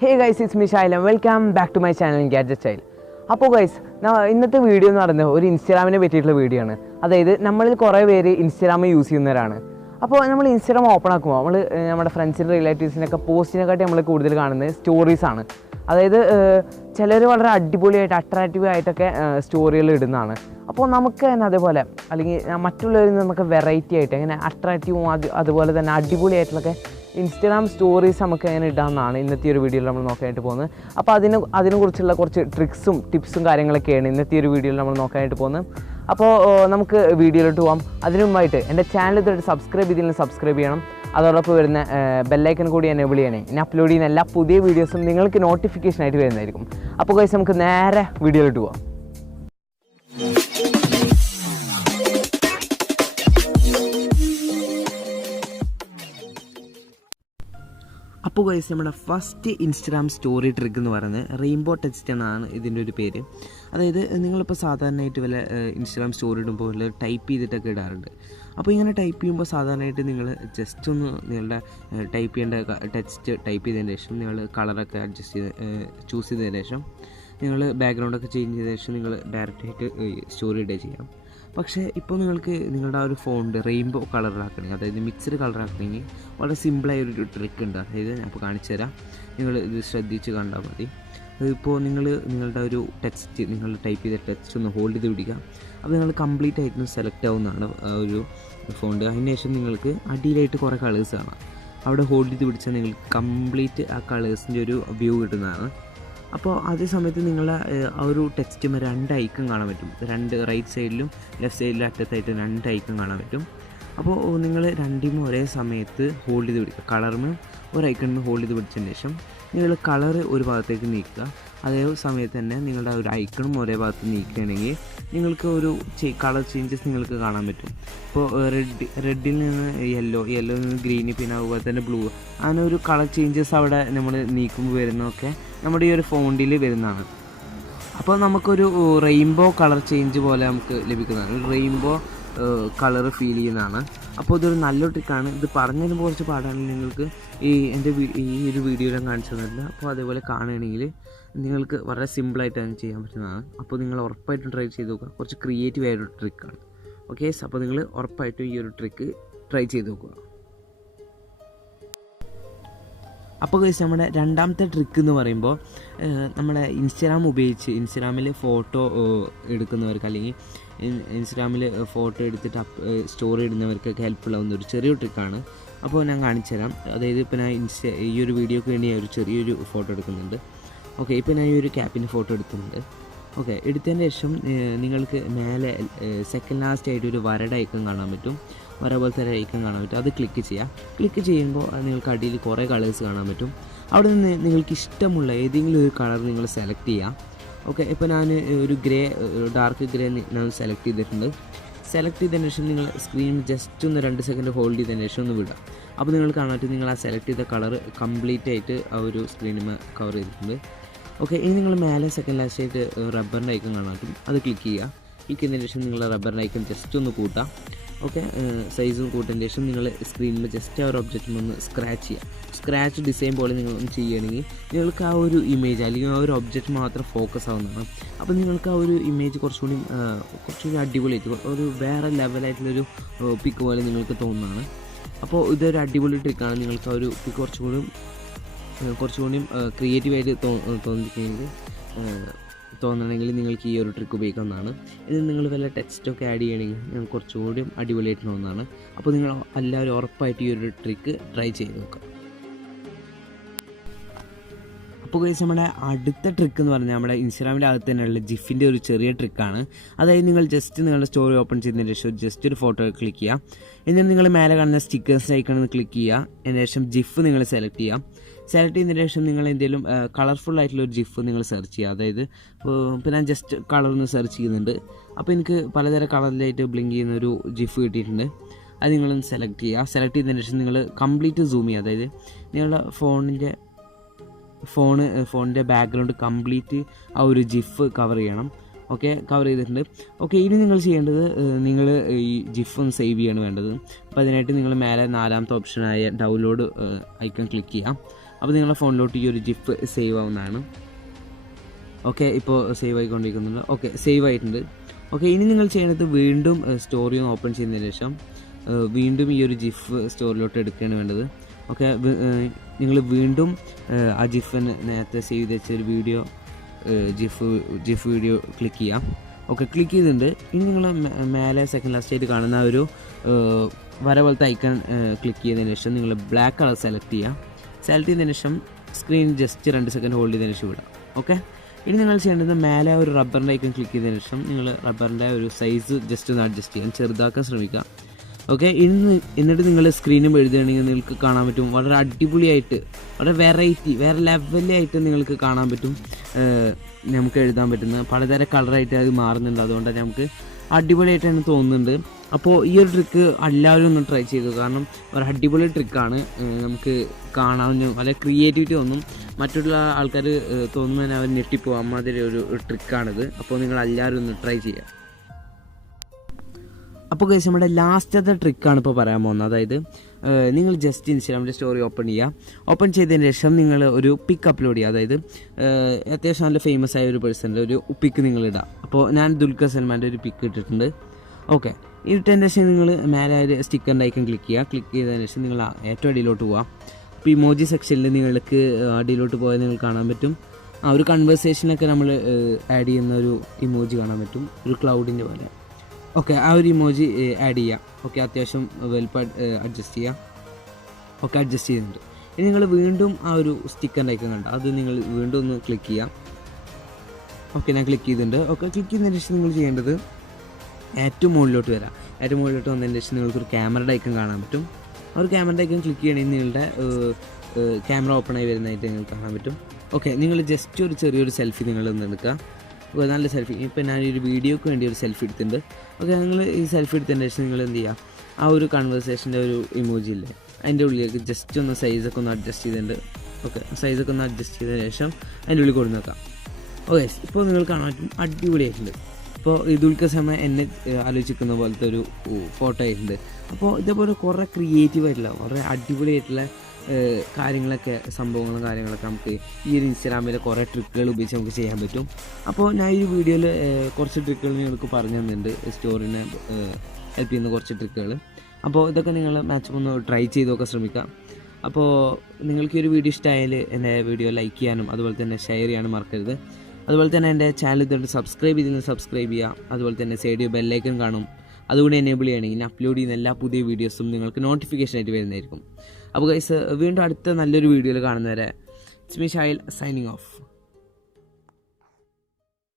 Hey guys, it's me Shahil and welcome back to my channel Gadget Style. അപ്പോൾ guys ഇന്നത്തെ video എന്ന് പറയുന്നത് ഒരു ഇൻസ്റ്റാഗ്രാമിനെ പറ്റിയിട്ടുള്ള വീഡിയോ ആണ്. അതായത് നമ്മളിൽ കുറേ പേര് ഇൻസ്റ്റാഗ്രാം യൂസ് ചെയ്യുന്നവരാണ്. അപ്പോൾ നമ്മൾ ഇൻസ്റ്റാഗ്രാം ഓപ്പൺ ആക്കുമ്പോൾ നമ്മൾ നമ്മുടെ ഫ്രണ്ട്സിൻ്റെ റിലേറ്റീവ്സിനൊക്കെ പോസ്റ്റിനെക്കാട്ടി നമ്മൾ കൂടുതൽ കാണുന്നത് സ്റ്റോറീസാണ്. അതായത് ചിലർ വളരെ അടിപൊളിയായിട്ട് അട്രാക്റ്റീവ് ആയിട്ടൊക്കെ സ്റ്റോറികൾ ഇടുന്നതാണ്. അപ്പോൾ നമുക്ക് തന്നെ അതേപോലെ അല്ലെങ്കിൽ മറ്റുള്ളവരിൽ നിന്ന് നമുക്ക് വെറൈറ്റി ആയിട്ട് അങ്ങനെ അട്രാക്റ്റീവും അതുപോലെ തന്നെ അടിപൊളിയായിട്ടുള്ളൊക്കെ ഇൻസ്റ്റാഗ്രാം സ്റ്റോറീസ് നമുക്ക് എങ്ങനെ ഇടാമെന്നാണ് ഇന്നത്തെ ഒരു വീഡിയോയിൽ നമ്മൾ നോക്കാനായിട്ട് പോകുന്നത്. അപ്പോൾ അതിനെക്കുറിച്ചുള്ള കുറച്ച് ട്രിക്സും ടിപ്സും കാര്യങ്ങളൊക്കെയാണ് ഇന്നത്തെ ഒരു വീഡിയോയിൽ നമ്മൾ നോക്കാനായിട്ട് പോകുന്നത്. അപ്പോൾ നമുക്ക് വീഡിയോയിലോട്ട് പോകാം. അതിനു മുമ്പായിട്ട് എൻ്റെ ചാനൽ ഇതുവരെ സബ്സ്ക്രൈബ് ചെയ്തില്ലെങ്കിൽ സബ്സ്ക്രൈബ് ചെയ്യണം. അതോടൊപ്പം വരുന്ന ബെല്ലൈക്കൺ കൂടി എനേബിൾ ചെയ്യണേ. ഇനി അപ്ലോഡ് ചെയ്യുന്ന എല്ലാ പുതിയ വീഡിയോസും നിങ്ങൾക്ക് നോട്ടിഫിക്കേഷനായിട്ട് വരുന്നതായിരിക്കും. അപ്പോൾ ഗൈസ് നമുക്ക് നേരെ വീഡിയോയിലോട്ട് പോകാം. അപ്പോൾ ഗൈസ് നമ്മുടെ ഫസ്റ്റ് ഇൻസ്റ്റാഗ്രാം സ്റ്റോറി ട്രിക്ക് എന്ന് പറയുന്നത് റെയിൻബോ ടെക്സ്റ്റ് എന്നാണ് ഇതിൻ്റെ ഒരു പേര്. അതായത് നിങ്ങളിപ്പോൾ സാധാരണയായിട്ട് വല്ല ഇൻസ്റ്റാഗ്രാം സ്റ്റോറി ഇടുമ്പോൾ വല്ല ടൈപ്പ് ചെയ്തിട്ടൊക്കെ ഇടാറുണ്ട്. അപ്പോൾ ഇങ്ങനെ ടൈപ്പ് ചെയ്യുമ്പോൾ സാധാരണയായിട്ട് നിങ്ങൾ ജസ്റ്റ് ഒന്ന് നിങ്ങളുടെ ടൈപ്പ് ചെയ്യേണ്ട ടെക്സ്റ്റ് ടൈപ്പ് ചെയ്തതിന് ശേഷം നിങ്ങൾ കളറൊക്കെ അഡ്ജസ്റ്റ് ചൂസ് ചെയ്തതിന് ശേഷം നിങ്ങൾ ബാക്ക്ഗ്രൗണ്ടൊക്കെ ചേഞ്ച് ചെയ്തതിന് ശേഷം നിങ്ങൾ ഡയറക്റ്റായിട്ട് സ്റ്റോറി ഇടുക ചെയ്യാം. പക്ഷേ ഇപ്പോൾ നിങ്ങൾക്ക് നിങ്ങളുടെ ആ ഒരു ഫോണിൻ്റെ റെയിൻബോ കളറാക്കണമെങ്കിൽ അതായത് മിക്സ്ഡ് കളറാക്കണമെങ്കിൽ വളരെ സിമ്പിളായൊരു ട്രിക്ക് ഉണ്ട്. അതായത് ഞാൻ ഇപ്പോൾ കാണിച്ചു തരാം, നിങ്ങൾ ഇത് ശ്രദ്ധിച്ച് കണ്ടാൽ മതി. അതിപ്പോൾ നിങ്ങളുടെ ഒരു ടെക്സ്റ്റ് നിങ്ങൾ ടൈപ്പ് ചെയ്ത ടെക്സ്റ്റ് ഒന്ന് ഹോൾഡ് ചെയ്ത് പിടിക്കുക. അപ്പോൾ നിങ്ങൾ കംപ്ലീറ്റ് ആയിട്ട് സെലക്ട് ആവുന്നതാണ് ആ ഒരു ഫോണ്ട്. അതിന് ശേഷം നിങ്ങൾക്ക് അടിയിലായിട്ട് കുറേ കളേഴ്സ് കാണാം. അവിടെ ഹോൾഡ് ചെയ്ത് പിടിച്ചാൽ നിങ്ങൾക്ക് കംപ്ലീറ്റ് ആ കളേഴ്സിൻ്റെ ഒരു വ്യൂ കിട്ടുന്നതാണ്. അപ്പോൾ അതേ സമയത്ത് നിങ്ങളെ ആ ഒരു ടെക്സ്റ്റുമ്പോൾ രണ്ട് ഐക്കൺ കാണാൻ പറ്റും. രണ്ട് റൈറ്റ് സൈഡിലും ലെഫ്റ്റ് സൈഡിലും അറ്റത്തായിട്ട് രണ്ട് ഐക്കൺ കാണാൻ പറ്റും. അപ്പോൾ നിങ്ങൾ രണ്ടിനും ഒരേ സമയത്ത് ഹോൾഡ് ചെയ്ത് പിടിക്കുക. കളറിന് ഒരു ഐക്കണിന് ഹോൾഡ് ചെയ്ത് പിടിച്ചതിന് ശേഷം നിങ്ങൾ കളർ ഒരു ഭാഗത്തേക്ക് നീക്കുക. അതേ സമയത്ത് തന്നെ നിങ്ങളുടെ ഒരു ഐക്കണും ഒരേ ഭാഗത്ത് നീക്കുകയാണെങ്കിൽ നിങ്ങൾക്ക് ഒരു കളർ ചേഞ്ചസ് നിങ്ങൾക്ക് കാണാൻ പറ്റും. ഇപ്പോൾ റെഡിൽ നിന്ന് യെല്ലോയിൽ നിന്ന് ഗ്രീന് പിന്നെ അതുപോലെ തന്നെ ബ്ലൂ, അങ്ങനെ ഒരു കളർ ചേഞ്ചസ് അവിടെ നമ്മൾ നീക്കുമ്പോൾ വരുന്നതൊക്കെ നമ്മുടെ ഈ ഒരു ഫോണ്ടിൽ വരുന്നതാണ്. അപ്പോൾ നമുക്കൊരു റെയിൻബോ കളർ ചേഞ്ച് പോലെ നമുക്ക് ലഭിക്കുന്നതാണ്. ഒരു റെയിൻബോ കളർ ഫീൽ ചെയ്യുന്നതാണ്. അപ്പോൾ ഇതൊരു നല്ലൊരു ട്രിക്കാണ്. ഇത് പറഞ്ഞതിന് കുറച്ച് പാടാണെങ്കിൽ നിങ്ങൾക്ക് എൻ്റെ ഈ ഒരു വീഡിയോ ഞാൻ കാണിച്ചു തന്നില്ല. അപ്പോൾ അതേപോലെ കാണുകയാണെങ്കിൽ നിങ്ങൾക്ക് വളരെ സിമ്പിളായിട്ട് അത് ചെയ്യാൻ പറ്റുന്നതാണ്. അപ്പോൾ നിങ്ങൾ ഉറപ്പായിട്ടും ട്രൈ ചെയ്ത് നോക്കുക. കുറച്ച് ക്രിയേറ്റീവ് ആയൊരു ട്രിക്കാണ്. ഓക്കെ, അപ്പോൾ നിങ്ങൾ ഉറപ്പായിട്ടും ഈ ഒരു ട്രിക്ക് ട്രൈ ചെയ്ത് നോക്കുക. അപ്പോൾ ഗൈസ് നമ്മുടെ രണ്ടാമത്തെ ട്രിക്ക് എന്ന് പറയുമ്പോൾ നമ്മുടെ ഇൻസ്റ്റാഗ്രാം ഉപയോഗിച്ച് ഇൻസ്റ്റാഗ്രാമിൽ ഫോട്ടോ എടുക്കുന്നവർക്ക് അല്ലെങ്കിൽ ഇൻസ്റ്റാഗ്രാമിൽ ഫോട്ടോ എടുത്തിട്ട് സ്റ്റോറി ഇടുന്നവർക്കൊക്കെ ഹെൽപ്ഫുള്ളാവുന്ന ഒരു ചെറിയൊരു ട്രിക്കാണ്. അപ്പോൾ ഞാൻ കാണിച്ചു തരാം. അതായത് ഇപ്പോൾ ഞാൻ ഈ ഒരു വീഡിയോക്ക് വേണ്ടി ഞാൻ ഒരു ചെറിയൊരു ഫോട്ടോ എടുക്കുന്നുണ്ട്. ഓക്കെ, ഇപ്പോൾ ഞാൻ ഈ ഒരു ക്യാപ്പിൻ്റെ ഫോട്ടോ എടുക്കുന്നുണ്ട്. ഓക്കെ, എടുത്തതിന് ശേഷം നിങ്ങൾക്ക് മേലെ സെക്കൻഡ് ലാസ്റ്റ് ആയിട്ട് ഒരു വരയുടെ ഐക്കൺ കാണാൻ പറ്റും. വര പോലത്തെ ഒരു ഐക്കൺ കാണാൻ പറ്റും. അത് ക്ലിക്ക് ചെയ്യുക. ക്ലിക്ക് ചെയ്യുമ്പോൾ നിങ്ങൾക്ക് അടിയിൽ കുറേ കളേഴ്സ് കാണാൻ പറ്റും. അവിടെ നിന്ന് നിങ്ങൾക്ക് ഇഷ്ടമുള്ള ഏതെങ്കിലും ഒരു കളർ നിങ്ങൾ സെലക്ട് ചെയ്യാം. ഓക്കെ, ഇപ്പോൾ ഞാൻ ഒരു ഡാർക്ക് ഗ്രേ ഞാൻ സെലക്ട് ചെയ്തിട്ടുണ്ട്. സെലക്ട് ചെയ്തതിന് ശേഷം നിങ്ങൾ സ്ക്രീൻ ജസ്റ്റ് ഒന്ന് 2 സെക്കൻഡ് ഹോൾഡ് ചെയ്തതിന് ശേഷം ഒന്ന് വിടാം. അപ്പോൾ നിങ്ങൾ കാണാൻ പറ്റും നിങ്ങൾ ആ സെലക്ട് ചെയ്ത കളർ കംപ്ലീറ്റ് ആയിട്ട് ആ ഒരു സ്ക്രീനിൽ കവർ ചെയ്തിട്ടുണ്ട്. ഓക്കെ, ഇനി നിങ്ങൾ മേലെ സെക്കൻഡ് ലാസ്റ്റ് ആയിട്ട് റബ്ബറിൻ്റെ ഐക്കൺ കാണാൻ പറ്റും. അത് ക്ലിക്ക് ചെയ്യുക. ക്ലിക്ക് ചെയ്തതിന് ശേഷം നിങ്ങൾ റബ്ബറിൻ്റെ ഐക്കൺ ജസ്റ്റ് ഒന്ന് കൂട്ടാം. ഓക്കെ, സൈസും കൂട്ടതിന് ശേഷം നിങ്ങൾ സ്ക്രീനിൽ ജസ്റ്റ് ആ ഒരു ഒബ്ജക്റ്റിൽ ഒന്ന് സ്ക്രാച്ച് ചെയ്യുക. സ്ക്രാച്ച് ഡിസൈൻ പോലെ നിങ്ങളൊന്ന് ചെയ്യുകയാണെങ്കിൽ നിങ്ങൾക്ക് ആ ഒരു ഇമേജ് അല്ലെങ്കിൽ ആ ഒരു ഒബ്ജക്റ്റ് മാത്രം ഫോക്കസ് ആവുന്നതാണ്. അപ്പോൾ നിങ്ങൾക്ക് ആ ഒരു ഇമേജ് കുറച്ചുകൂടി അടിപൊളിയായിട്ട് ഒരു വേറെ ലെവലായിട്ടുള്ളൊരു പിക്ക് പോലെ നിങ്ങൾക്ക് തോന്നുന്നതാണ്. അപ്പോൾ ഇതൊരു അടിപൊളി ട്രിക്കാണ്. നിങ്ങൾക്ക് ആ ഒരു പിക്ക് കുറച്ചുകൂടി ക്രിയേറ്റീവായിട്ട് തോന്നണമെങ്കിൽ നിങ്ങൾക്ക് ഈ ഒരു ട്രിക്ക് ഉപയോഗിക്കാവുന്നതാണ്. ഇത് നിങ്ങൾ വല്ല ടെക്സ്റ്റൊക്കെ ആഡ് ചെയ്യണമെങ്കിൽ നിങ്ങൾക്ക് കുറച്ചുകൂടി അടിപൊളിയായിട്ട് തോന്നുന്നതാണ്. അപ്പോൾ നിങ്ങൾ എല്ലാവരും ഉറപ്പായിട്ട് ഈ ഒരു ട്രിക്ക് ട്രൈ ചെയ്ത് നോക്കുക. അപ്പോൾ ഗൈസ് നമ്മുടെ അടുത്ത ട്രിക്ക് എന്ന് പറഞ്ഞാൽ നമ്മുടെ ഇൻസ്റ്റാഗ്രാമിൻ്റെ അകത്ത് തന്നെയുള്ള ജിഫിൻ്റെ ഒരു ചെറിയ ട്രിക്കാണ്. അതായത് നിങ്ങൾ ജസ്റ്റ് നിങ്ങളുടെ സ്റ്റോറി ഓപ്പൺ ചെയ്തതിന് ശേഷം ജസ്റ്റ് ഒരു ഫോട്ടോ ക്ലിക്ക് ചെയ്യാം. എന്നിട്ട് നിങ്ങൾ മേലെ കാണുന്ന സ്റ്റിക്കേഴ്സ് ഐക്കണിൽ ക്ലിക്ക് ചെയ്യുക. അതിന് ശേഷം ജിഫ് നിങ്ങൾ സെലക്ട് ചെയ്യാം. സെലക്ട് ചെയ്തതിന് ശേഷം നിങ്ങൾ എന്തെങ്കിലും കളർഫുൾ ആയിട്ടുള്ള ഒരു ജിഫ് നിങ്ങൾ സെർച്ച് ചെയ്യുക. അതായത് ഇപ്പോൾ ഞാൻ ജസ്റ്റ് കളറൊന്ന് സെർച്ച് ചെയ്യുന്നുണ്ട്. അപ്പോൾ എനിക്ക് പലതരം കളറിലായിട്ട് ബ്ലിങ്ക് ചെയ്യുന്ന ഒരു ജിഫ് കിട്ടിയിട്ടുണ്ട്. അത് നിങ്ങളൊന്ന് സെലക്ട് ചെയ്യുക. സെലക്ട് ചെയ്തതിന് ശേഷം നിങ്ങൾ കംപ്ലീറ്റ് സൂം ചെയ്യുക. അതായത് നിങ്ങളുടെ ഫോണിൻ്റെ ബാക്ക്ഗ്രൗണ്ട് കംപ്ലീറ്റ് ആ ഒരു ജിഫ് കവർ ചെയ്യണം. ഓക്കെ, കവർ ചെയ്തിട്ടുണ്ട്. ഓക്കെ, ഇനി നിങ്ങൾ ചെയ്യേണ്ടത് നിങ്ങൾ ഈ ജിഫ് ഒന്ന് സേവ് ചെയ്യാണ് വേണ്ടത്. അപ്പോൾ അതിനായിട്ട് നിങ്ങൾ മേലെ 4ാമത്തെ ഓപ്ഷനായ ഡൗൺലോഡ് ഐക്കൺ ക്ലിക്ക് ചെയ്യാം. അപ്പോൾ നിങ്ങളുടെ ഫോണിലോട്ട് ഈ ഒരു ജിഫ് സേവ് ആവുന്നതാണ്. ഓക്കെ, ഇപ്പോൾ സേവ് ആയിക്കൊണ്ടിരിക്കുന്നുണ്ട്. ഓക്കെ, സേവ് ആയിട്ടുണ്ട്. ഓക്കെ, ഇനി നിങ്ങൾ ചെയ്യേണ്ടത് വീണ്ടും സ്റ്റോറി ഒന്ന് ഓപ്പൺ ചെയ്തതിന് ശേഷം വീണ്ടും ഈ ഒരു ജിഫ് സ്റ്റോറിലോട്ട് എടുക്കുകയാണ് വേണ്ടത്. ഓക്കെ, നിങ്ങൾ വീണ്ടും ആ ജിഫിന് നേരത്തെ സേവ് ചെയ്ത് വെച്ച ഒരു വീഡിയോ ജിഫ് വീഡിയോ ക്ലിക്ക് ചെയ്യാം. ഓക്കെ, ക്ലിക്ക് ചെയ്തിട്ടുണ്ട്. ഇനി നിങ്ങൾ മേലെ സെക്കൻഡ് ലാസ്റ്റ് ആയിട്ട് കാണുന്ന ഒരു വര പോലത്തെ ഐക്കൺ ക്ലിക്ക് ചെയ്തതിന് ശേഷം നിങ്ങൾ ബ്ലാക്ക് കളർ സെലക്ട് ചെയ്തതിന് ശേഷം സ്ക്രീൻ ജസ്റ്റ് 2 സെക്കൻഡ് ഹോൾഡ് ചെയ്തതിന് ശേഷം വിടാം. ഓക്കെ, ഇനി നിങ്ങൾ ചെയ്യേണ്ടത് മേലെ ഒരു റബ്ബറിൻ്റെ ഐക്കൺ ക്ലിക്ക് ചെയ്തതിന് ശേഷം നിങ്ങൾ റബ്ബറിൻ്റെ ഒരു സൈസ് ജസ്റ്റ് ഒന്ന് അഡ്ജസ്റ്റ് ചെയ്യാൻ ചെറുതാക്കാൻ ശ്രമിക്കുക. ഓക്കെ, എന്നിട്ട് നിങ്ങൾ സ്ക്രീനും എഴുതുകയാണെങ്കിൽ നിങ്ങൾക്ക് കാണാൻ പറ്റും വളരെ അടിപൊളിയായിട്ട്, വളരെ വെറൈറ്റി, വേറെ ലെവലായിട്ട് നിങ്ങൾക്ക് കാണാൻ പറ്റും. നമുക്ക് എഴുതാൻ പറ്റുന്ന പലതരം കളറായിട്ട് അത് മാറുന്നുണ്ട്. അതുകൊണ്ട് തന്നെ നമുക്ക് അടിപൊളിയായിട്ടാണ് തോന്നുന്നുണ്ട്. അപ്പോൾ ഈ ഒരു ട്രിക്ക് എല്ലാവരും ഒന്ന് ട്രൈ ചെയ്തു, കാരണം ഒരു അടിപൊളി ട്രിക്കാണ്. നമുക്ക് കാണാൻ വളരെ ക്രിയേറ്റിവിറ്റി തോന്നും. മറ്റുള്ള ആൾക്കാർ തോന്നുന്നതിന് അവർ ഞെട്ടിപ്പോകും. അമ്മാതിരി ഒരു ട്രിക്കാണിത്. അപ്പോൾ നിങ്ങൾ എല്ലാവരും ഒന്ന് ട്രൈ ചെയ്യുക. അപ്പോൾ ഗൈസ്, നമ്മുടെ ലാസ്റ്റത്തെ ട്രിക്കാണ് ഇപ്പോൾ പറയാൻ പോകുന്നത്. അതായത് നിങ്ങൾ ജസ്റ്റ് ഇൻസ്റ്റാഗ്രാമിൻ്റെ സ്റ്റോറി ഓപ്പൺ ചെയ്തതിന് ശേഷം നിങ്ങൾ ഒരു പിക്ക് അപ്ലോഡ് ചെയ്യുക. അതായത് അത്യാവശ്യം നല്ല ഫേമസ് ആയ ഒരു പേഴ്സണിൻ്റെ ഒരു പിക്ക് നിങ്ങൾ ഇടുക. അപ്പോൾ ഞാൻ ദുൽഖർ സൽമാൻ്റെ ഒരു പിക്ക് ഇട്ടിട്ടുണ്ട്. ഓക്കെ, ഇട്ടതിന് ശേഷം നിങ്ങൾ മേലെ ഒരു സ്റ്റിക്കറിൻ്റെ ഐക്കൺ ക്ലിക്ക് ചെയ്തതിന് ശേഷം നിങ്ങൾ ഏറ്റവും അടിയിലോട്ട് പോവുക. അപ്പോൾ ഇമോജി സെക്ഷനിൽ നിങ്ങൾക്ക് അടിയിലോട്ട് പോയാൽ നിങ്ങൾക്ക് കാണാൻ പറ്റും ആ ഒരു കൺവേഴ്സേഷനൊക്കെ നമ്മൾ ആഡ് ചെയ്യുന്ന ഒരു ഇമോജി കാണാൻ പറ്റും, ഒരു ക്ലൗഡിൻ്റെ പോലെ. ഓക്കെ, ആ ഒരു ഇമോജി ആഡ് ചെയ്യാം. ഓക്കെ, അത്യാവശ്യം വലുപ്പം അഡ്ജസ്റ്റ് ചെയ്യാം. ഓക്കെ, അഡ്ജസ്റ്റ് ചെയ്തിട്ടുണ്ട്. ഇനി നിങ്ങൾ വീണ്ടും ആ ഒരു സ്റ്റിക്കറിൻ്റെ ഐക്കൺ കണ്ട അത് നിങ്ങൾ വീണ്ടും ഒന്ന് ക്ലിക്ക് ചെയ്യാം. ഓക്കെ, ഞാൻ ക്ലിക്ക് ചെയ്തിട്ടുണ്ട്. ഓക്കെ, ക്ലിക്ക് ചെയ്തതിന് ശേഷം നിങ്ങൾ ചെയ്യേണ്ടത് ഏറ്റവും മുകളിലോട്ട് വരാം. ഏറ്റവും മുകളിലോട്ട് വന്നതിന് ശേഷം നിങ്ങൾക്കൊരു ക്യാമറയുടെ ഐക്കൺ കാണാൻ പറ്റും. ആ ഒരു ക്യാമറയുടെ ഐക്കൺ ക്ലിക്ക് ചെയ്യണമെങ്കിൽ നിങ്ങളുടെ ക്യാമറ ഓപ്പൺ ആയി വരുന്നതായിട്ട് നിങ്ങൾക്ക് കാണാൻ പറ്റും. ഓക്കെ, നിങ്ങൾ ജസ്റ്റ് ഒരു ചെറിയൊരു സെൽഫി നിങ്ങൾ എടുക്കുക. നല്ല സെൽഫി. ഇപ്പോൾ ഞാൻ ഒരു വീഡിയോക്ക് വേണ്ടി ഒരു സെൽഫി എടുത്തിട്ടുണ്ട്. ഓക്കെ, നിങ്ങൾ ഈ സെൽഫി എടുത്തതിന് ശേഷം നിങ്ങൾ എന്ത് ചെയ്യുക, ആ ഒരു കൺവേഴ്സേഷൻ്റെ ഒരു ഇമോജി ഇല്ലേ അതിൻ്റെ ഉള്ളിലേക്ക് ജസ്റ്റ് ഒന്ന് സൈസൊക്കെ ഒന്ന് അഡ്ജസ്റ്റ് ചെയ്തിട്ടുണ്ട്. ഓക്കെ, സൈസൊക്കെ ഒന്ന് അഡ്ജസ്റ്റ് ചെയ്തതിന് ശേഷം അതിൻ്റെ ഉള്ളിൽ കൊടുത്ത് നോക്കാം. ഓക്കെ, ഇപ്പോൾ നിങ്ങൾ കാണാൻ പറ്റും അടിപൊളിയായിട്ടുണ്ട്. ഇപ്പോൾ ദുൽഖർ സൽമാൻ എന്നെ ആലോചിക്കുന്ന പോലത്തെ ഒരു ഫോട്ടോ ആയിട്ടുണ്ട്. അപ്പോൾ ഇതേപോലെ കുറേ ക്രിയേറ്റീവായിട്ടുള്ള കുറേ അടിപൊളിയായിട്ടുള്ള കാര്യങ്ങളൊക്കെ നമുക്ക് ഈ ഒരു ഇൻസ്റ്റാഗ്രാമിലെ കുറേ ട്രിക്കുകൾ ഉപയോഗിച്ച് നമുക്ക് ചെയ്യാൻ പറ്റും. അപ്പോൾ ഞാൻ ഈ വീഡിയോയിൽ കുറച്ച് ട്രിക്കുകൾ നിങ്ങൾക്ക് പറഞ്ഞു തന്നിട്ടുണ്ട്, സ്റ്റോറിനെ ഹെൽപ്പ് ചെയ്യുന്ന കുറച്ച് ട്രിക്കുകൾ. അപ്പോൾ ഇതൊക്കെ നിങ്ങൾ മാക്സിമം ഒന്ന് ട്രൈ ചെയ്തൊക്കെ ശ്രമിക്കാം. അപ്പോൾ നിങ്ങൾക്ക് ഈ ഒരു വീഡിയോ ഇഷ്ടമായാൽ എൻ്റെ വീഡിയോ ലൈക്ക് ചെയ്യാനും അതുപോലെ തന്നെ ഷെയർ ചെയ്യാനും മറക്കരുത്. അതുപോലെ തന്നെ എൻ്റെ ചാനൽ ഇതുകൊണ്ട് സബ്സ്ക്രൈബ് ചെയ്യുക. അതുപോലെ തന്നെ സൈഡിൽ ബെല്ലൈക്കൺ കാണും, അതുകൂടി എനേബിൾ ചെയ്യണമെങ്കിൽ അപ്ലോഡ് ചെയ്യുന്ന എല്ലാ പുതിയ വീഡിയോസും നിങ്ങൾക്ക് നോട്ടിഫിക്കേഷനായിട്ട് വരുന്നതായിരിക്കും. അപ്പോൾ ഗൈസ്, വീണ്ടും അടുത്ത നല്ലൊരു വീഡിയോയിൽ കാണുന്നവരെ it's me Shahil signing off.